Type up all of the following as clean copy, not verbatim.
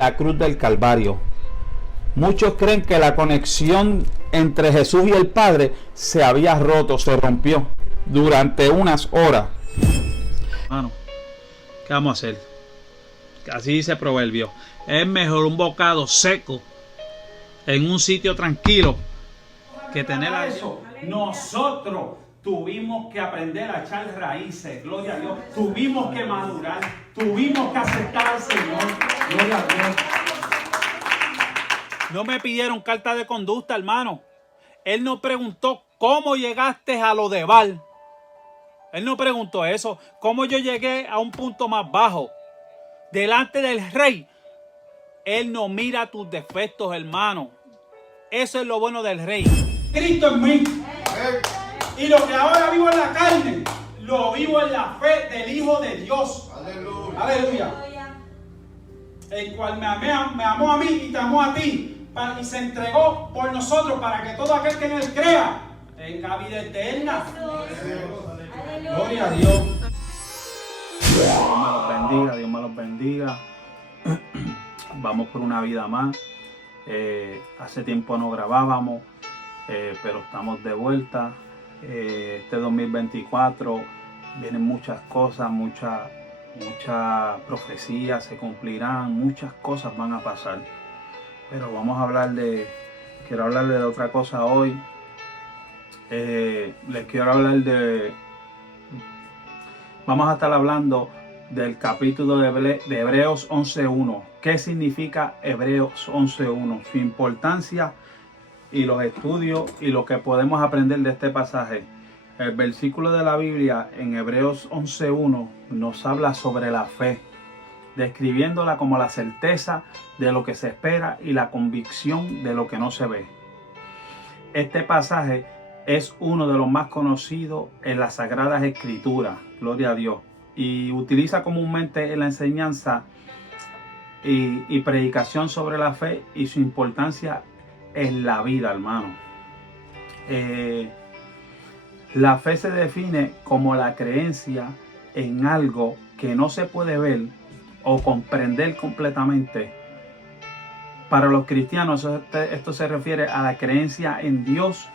La cruz del Calvario. Muchos creen que la conexión entre Jesús y el Padre se había roto, se rompió durante unas horas. Hermano, ¿qué vamos a hacer? Así dice Proverbio. Es mejor un bocado seco en un sitio tranquilo que tener a eso. Nosotros tuvimos que aprender a echar raíces, gloria a Dios. Tuvimos que madurar, tuvimos que aceptar al Señor, gloria a Dios. No me pidieron carta de conducta, hermano. Él no preguntó cómo llegaste a lo de Baal. Él no preguntó eso. Cómo yo llegué a un punto más bajo. Delante del rey. Él no mira tus defectos, hermano. Eso es lo bueno del rey. Cristo en mí. Y lo que ahora vivo en la carne, lo vivo en la fe del Hijo de Dios. Aleluya. Aleluya. El cual me amó a mí y te amó a ti. Y se entregó por nosotros para que todo aquel que en él crea tenga vida eterna. Gloria a Dios. Dios me los bendiga, Dios me los bendiga. Vamos por una vida más. Hace tiempo no grabábamos, pero estamos de vuelta. Este 2024 vienen muchas cosas, muchas profecías se cumplirán, muchas cosas van a pasar. Pero vamos a quiero hablarle de otra cosa hoy. Les quiero hablar vamos a estar hablando del capítulo de Hebreos 11.1. ¿Qué significa Hebreos 11.1? Su importancia y los estudios y lo que podemos aprender de este pasaje. El versículo de la Biblia en Hebreos 11.1 nos habla sobre la fe, describiéndola como la certeza de lo que se espera y la convicción de lo que no se ve. Este pasaje es uno de los más conocidos en las Sagradas Escrituras, gloria a Dios, y utiliza comúnmente en la enseñanza y predicación sobre la fe y su importancia en la vida, hermano. La fe se define como la creencia en algo que no se puede ver o comprender completamente. Para los cristianos esto se refiere a la creencia en Dios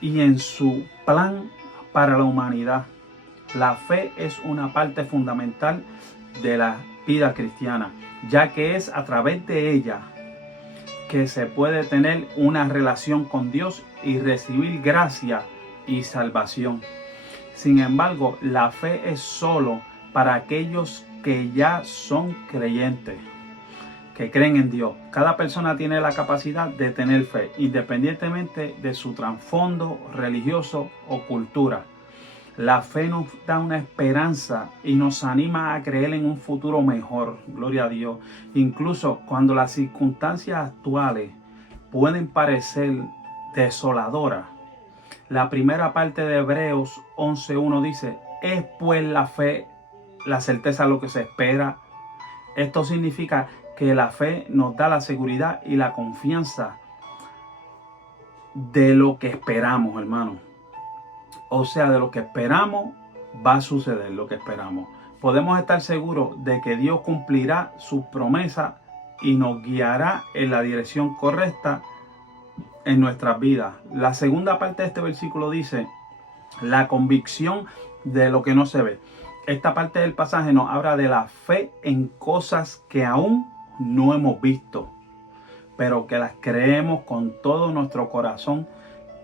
y en su plan para la humanidad. La fe es una parte fundamental de la vida cristiana, ya que es a través de ella que se puede tener una relación con Dios y recibir gracia y salvación. Sin embargo, la fe es solo para aquellos que ya son creyentes, que creen en Dios. Cada persona tiene la capacidad de tener fe, independientemente de su trasfondo religioso o cultura. La fe nos da una esperanza y nos anima a creer en un futuro mejor, gloria a Dios. Incluso cuando las circunstancias actuales pueden parecer desoladoras. La primera parte de Hebreos 11.1 dice: es pues la fe, la certeza de lo que se espera. Esto significa que la fe nos da la seguridad y la confianza de lo que esperamos, hermano. O sea, de lo que esperamos va a suceder lo que esperamos. Podemos estar seguros de que Dios cumplirá sus promesas y nos guiará en la dirección correcta en nuestras vidas. La segunda parte de este versículo dice: la convicción de lo que no se ve. Esta parte del pasaje nos habla de la fe en cosas que aún no hemos visto, pero que las creemos con todo nuestro corazón.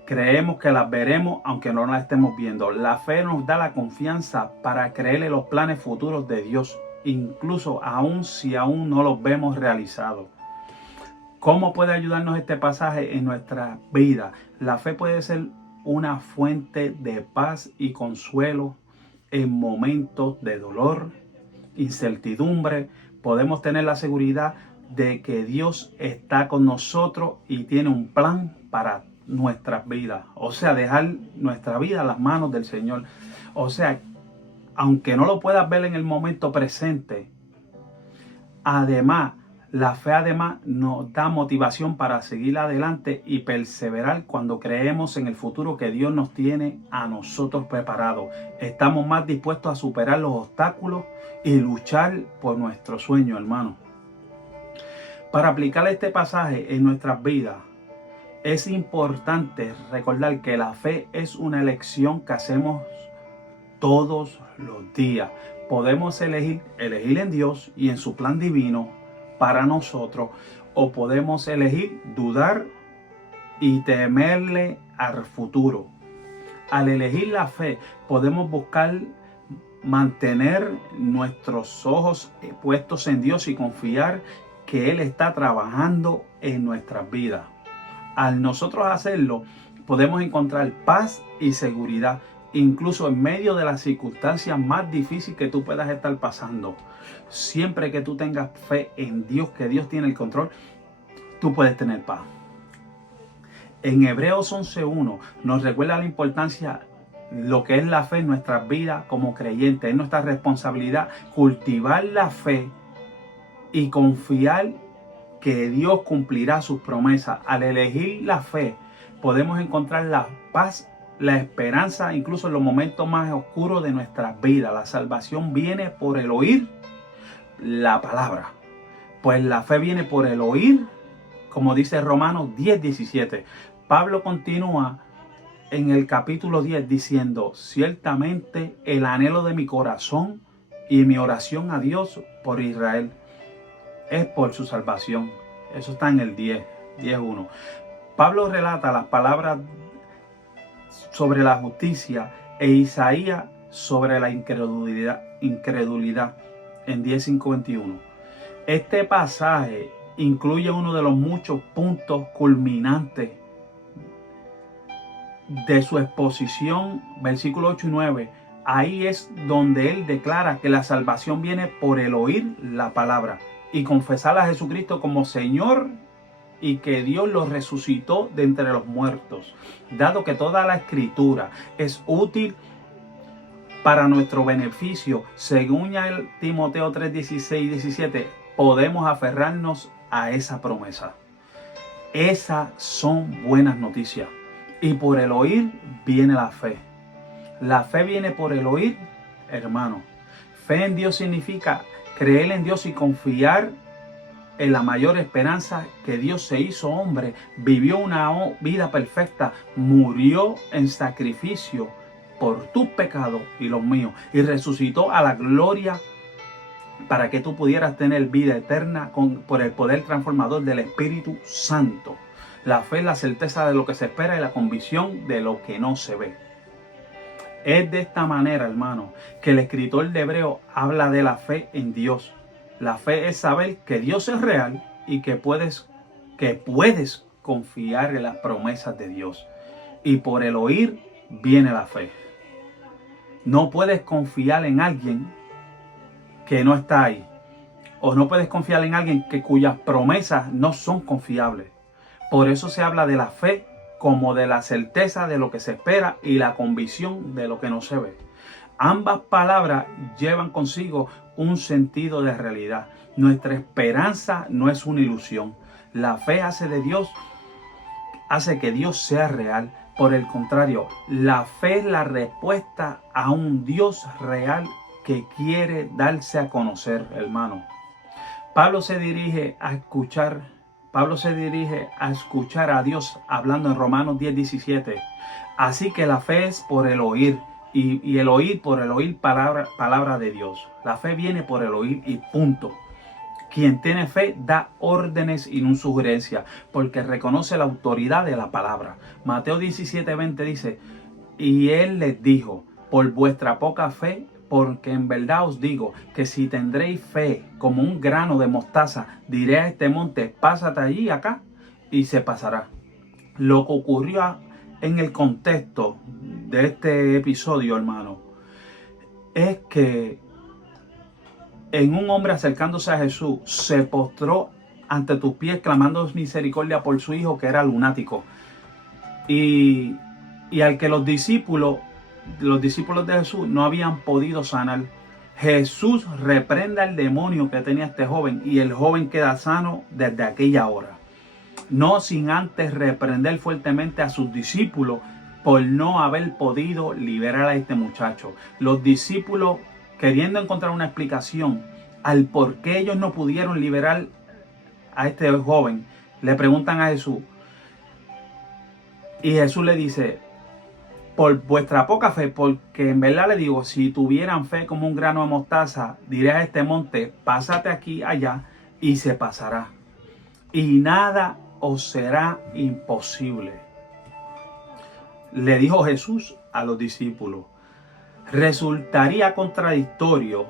Creemos que las veremos aunque no las estemos viendo. La fe nos da la confianza para creer en los planes futuros de Dios, incluso aún si aún no los vemos realizados. ¿Cómo puede ayudarnos este pasaje en nuestra vida? La fe puede ser una fuente de paz y consuelo en momentos de dolor, incertidumbre. Podemos tener la seguridad de que Dios está con nosotros y tiene un plan para nuestras vidas. O sea, dejar nuestra vida en las manos del Señor. O sea, aunque no lo puedas ver en el momento presente, además, La fe además nos da motivación para seguir adelante y perseverar cuando creemos en el futuro que Dios nos tiene a nosotros preparados. Estamos más dispuestos a superar los obstáculos y luchar por nuestro sueño, hermano. Para aplicar este pasaje en nuestras vidas, es importante recordar que la fe es una elección que hacemos todos los días. Podemos elegir en Dios y en su plan divino para nosotros, o podemos elegir dudar y temerle al futuro. Al elegir la fe, podemos buscar mantener nuestros ojos puestos en Dios y confiar que Él está trabajando en nuestras vidas. Al nosotros hacerlo, podemos encontrar paz y seguridad, incluso en medio de las circunstancias más difíciles que tú puedas estar pasando. Siempre que tú tengas fe en Dios, que Dios tiene el control, tú puedes tener paz. En Hebreos 11:1 nos recuerda la importancia lo que es la fe en nuestras vidas como creyentes. Es nuestra responsabilidad cultivar la fe y confiar que Dios cumplirá sus promesas. Al elegir la fe, podemos encontrar la paz, la esperanza, incluso en los momentos más oscuros de nuestras vidas. La salvación viene por el oír la palabra. Pues la fe viene por el oír, como dice Romanos 10:17. Pablo continúa en el capítulo 10 diciendo: ciertamente el anhelo de mi corazón y mi oración a Dios por Israel es por su salvación. Eso está en el 10:1. Pablo relata las palabras sobre la justicia e Isaías sobre la incredulidad en 10:5-21. Este pasaje incluye uno de los muchos puntos culminantes de su exposición, versículos 8 y 9. Ahí es donde él declara que la salvación viene por el oír la palabra y confesar a Jesucristo como Señor, y que Dios lo resucitó de entre los muertos. Dado que toda la escritura es útil para nuestro beneficio, según ya el Timoteo 3:16 y 17, podemos aferrarnos a esa promesa. Esas son buenas noticias. Y por el oír viene la fe. La fe viene por el oír, hermano. Fe en Dios significa creer en Dios y confiar en la mayor esperanza, que Dios se hizo hombre, vivió una vida perfecta, murió en sacrificio por tus pecados y los míos, y resucitó a la gloria para que tú pudieras tener vida eterna por el poder transformador del Espíritu Santo. La fe es la certeza de lo que se espera y la convicción de lo que no se ve. Es de esta manera, hermano, que el escritor de Hebreo habla de la fe en Dios. La fe es saber que Dios es real y que puedes confiar en las promesas de Dios. Y por el oír viene la fe. No puedes confiar en alguien que no está ahí. O no puedes confiar en alguien cuyas promesas no son confiables. Por eso se habla de la fe como de la certeza de lo que se espera y la convicción de lo que no se ve. Ambas palabras llevan consigo un sentido de realidad. Nuestra esperanza no es una ilusión. La fe hace que Dios sea real. Por el contrario, la fe es la respuesta a un Dios real que quiere darse a conocer, hermano. Pablo se dirige a escuchar a Dios hablando en Romanos 10:17. Así que la fe es por el oír. Y el oír por el oír palabra de Dios. La fe viene por el oír y punto. Quien tiene fe da órdenes y no sugerencias, porque reconoce la autoridad de la palabra. Mateo 17:20 dice: y él les dijo, por vuestra poca fe, porque en verdad os digo que si tendréis fe como un grano de mostaza, diré a este monte, pásate allí acá, y se pasará. Lo que ocurrió en el contexto de este episodio, hermano, es que en un hombre acercándose a Jesús, se postró ante tus pies clamando misericordia por su hijo, que era lunático. Y al que los discípulos de Jesús no habían podido sanar. Jesús reprende al demonio que tenía este joven y el joven queda sano desde aquella hora. No sin antes reprender fuertemente a sus discípulos por no haber podido liberar a este muchacho. Los discípulos, queriendo encontrar una explicación al por qué ellos no pudieron liberar a este joven, le preguntan a Jesús. Y Jesús le dice: por vuestra poca fe, porque en verdad le digo, si tuvieran fe como un grano de mostaza, diré a este monte, pásate aquí, allá, y se pasará. Y nada os será imposible. Le dijo Jesús a los discípulos. Resultaría contradictorio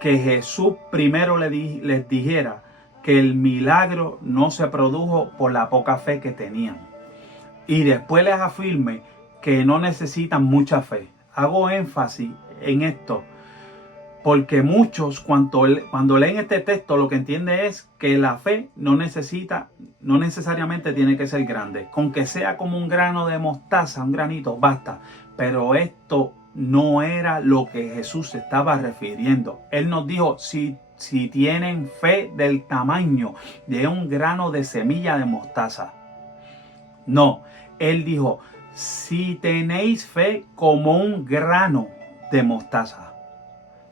que Jesús primero les dijera que el milagro no se produjo por la poca fe que tenían, y después les afirme que no necesitan mucha fe. Hago énfasis en esto porque muchos cuando leen este texto lo que entienden es que la fe no necesariamente tiene que ser grande. Con que sea como un grano de mostaza, un granito, basta. Pero esto no era lo que Jesús se estaba refiriendo. Él nos dijo, si tienen fe del tamaño de un grano de semilla de mostaza. No, Él dijo, si tenéis fe como un grano de mostaza.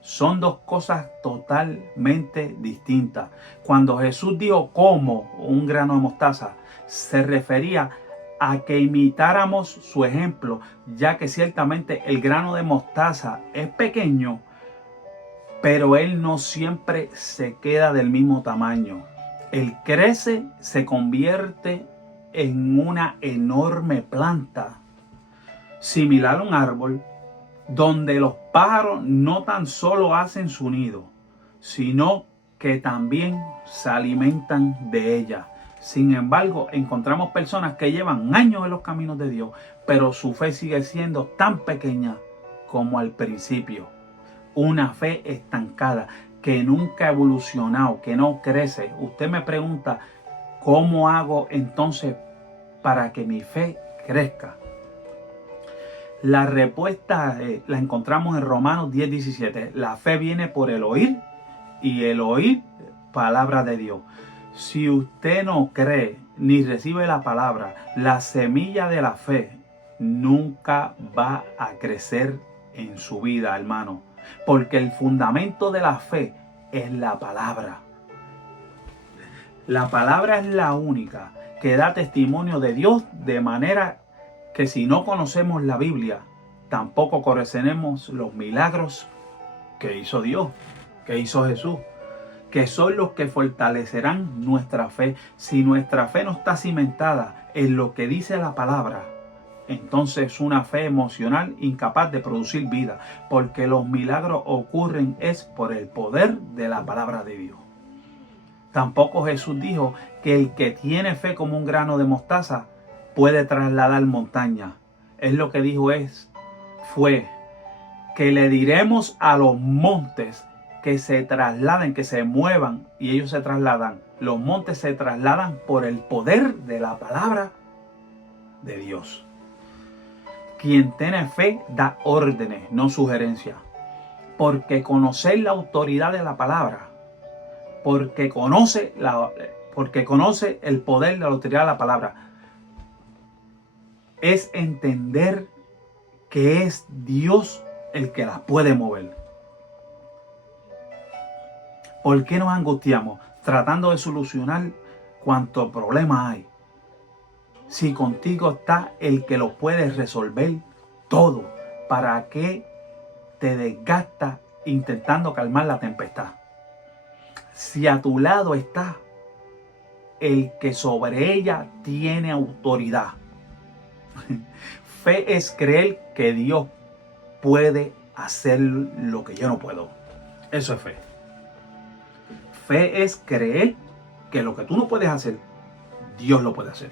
Son dos cosas totalmente distintas. Cuando Jesús dijo como un grano de mostaza, se refería a que imitáramos su ejemplo, ya que ciertamente el grano de mostaza es pequeño, pero él no siempre se queda del mismo tamaño. Él crece, se convierte en una enorme planta, similar a un árbol, donde los pájaros no tan solo hacen su nido, sino que también se alimentan de ella. Sin embargo, encontramos personas que llevan años en los caminos de Dios, pero su fe sigue siendo tan pequeña como al principio. Una fe estancada, que nunca ha evolucionado, que no crece. Usted me pregunta, ¿cómo hago entonces para que mi fe crezca? La respuesta la encontramos en Romanos 10:17. La fe viene por el oír y el oír palabra de Dios. Si usted no cree ni recibe la palabra, la semilla de la fe nunca va a crecer en su vida, hermano. Porque el fundamento de la fe es la palabra. La palabra es la única que da testimonio de Dios, de manera que si no conocemos la Biblia, tampoco conoceremos los milagros que hizo Dios, que hizo Jesús, que son los que fortalecerán nuestra fe. Si nuestra fe no está cimentada en lo que dice la palabra, entonces es una fe emocional incapaz de producir vida, porque los milagros ocurren es por el poder de la palabra de Dios. Tampoco Jesús dijo que el que tiene fe como un grano de mostaza puede trasladar montaña. Él lo que dijo fue que le diremos a los montes que se trasladen, que se muevan, y ellos se trasladan. Los montes se trasladan por el poder de la palabra de Dios. Quien tiene fe da órdenes, no sugerencias. Porque conocer la autoridad de la palabra, porque conoce el poder de la autoridad de la palabra, es entender que es Dios el que la puede mover. ¿Por qué nos angustiamos tratando de solucionar cuanto problema hay? Si contigo está el que lo puede resolver todo, ¿para qué te desgastas intentando calmar la tempestad? Si a tu lado está el que sobre ella tiene autoridad. Fe es creer que Dios puede hacer lo que yo no puedo. Eso es fe. Fe es creer que lo que tú no puedes hacer, Dios lo puede hacer.